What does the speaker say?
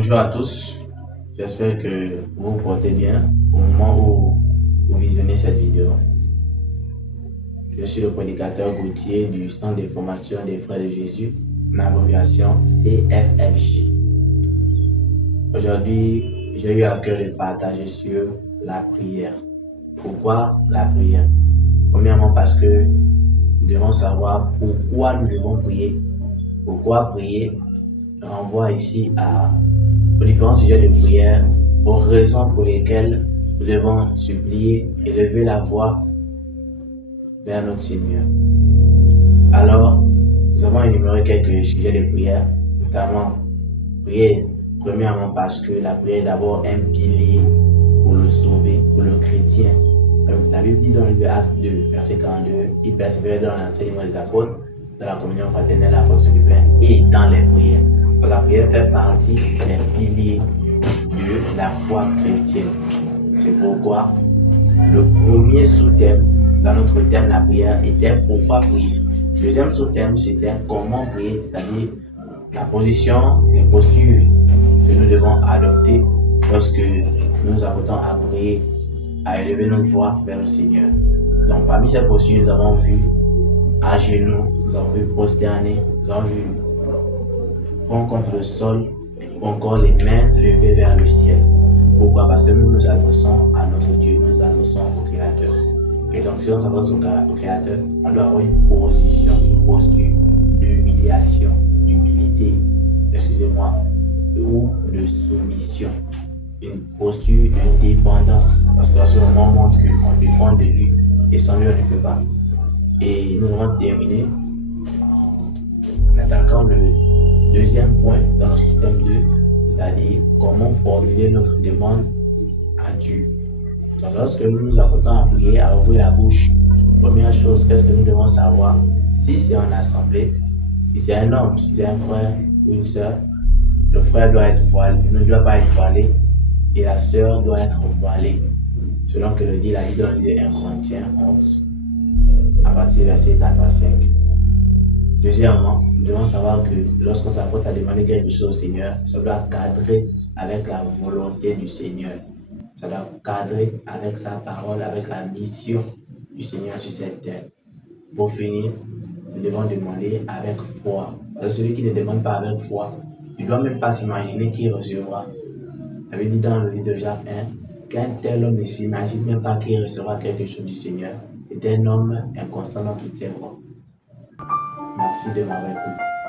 Bonjour à tous, j'espère que vous vous portez bien au moment où vous visionnez cette vidéo. Je suis le prédicateur Gauthier du Centre de formation des Frères de Jésus, en abréviation CFFJ. Aujourd'hui, j'ai eu à cœur de partager sur la prière. Pourquoi la prière? Premièrement, parce que nous devons savoir pourquoi nous devons prier. Pourquoi prier renvoie ici aux différents sujets de prière, aux raisons pour lesquelles nous devons supplier et lever la voix vers notre Seigneur. Alors, nous avons énuméré quelques sujets de prière, notamment prier premièrement parce que la prière est d'abord un pilier pour le sauver, pour le chrétien. La Bible dit dans le livre Actes 2, verset 42, il persévérait dans l'enseignement des apôtres, dans la communion fraternelle, la fonction du pain et dans les prières. Donc, la prière fait partie des piliers de la foi chrétienne. C'est pourquoi le premier sous-thème dans notre thème, la prière, était pourquoi prier. Le deuxième sous-thème, c'était comment prier, c'est-à-dire la position, les postures que nous devons adopter lorsque nous nous apprêtons à prier, à élever notre voix vers le Seigneur. Donc, parmi ces postures, nous avons vu à genoux, nous avons vu prosterner, nous avons vu front contre le sol, ou encore les mains levées vers le ciel. Pourquoi? Parce que nous nous adressons à notre Dieu, nous nous adressons au Créateur. Et donc, si on s'adresse au Créateur, on doit avoir une position, une posture d'humiliation, d'humilité, excusez-moi, ou de soumission. Une posture de dépendance. Parce qu'à ce moment, on montre qu'on dépend de lui et sans lui, on ne peut pas. Et nous allons terminer en attaquant le deuxième point dans le sous-thème 2, c'est-à-dire comment formuler notre demande à Dieu. Donc, lorsque nous nous apprêtons à prier, à ouvrir la bouche, première chose, qu'est-ce que nous devons savoir? Si c'est en assemblée, si c'est un homme, si c'est un frère ou une soeur, le frère doit être voilé, ne doit pas être voilé, et la sœur doit être voilée, selon que le dit la Bible dans le livre 1 Corinthiens 11, à partir du verset 4 à 5. Deuxièmement, nous devons savoir que lorsqu'on s'apprête à demander quelque chose au Seigneur, ça doit cadrer avec la volonté du Seigneur. Ça doit cadrer avec sa parole, avec la mission du Seigneur sur cette terre. Pour finir, nous devons demander avec foi. Parce que celui qui ne demande pas avec foi, il ne doit même pas s'imaginer qu'il recevra. La Bible dit dans le livre de Jacques 1 qu'un tel homme ne s'imagine même pas qu'il recevra quelque chose du Seigneur. C'est un homme inconstant dans toutes ses voies. Merci de m'avoir écouté.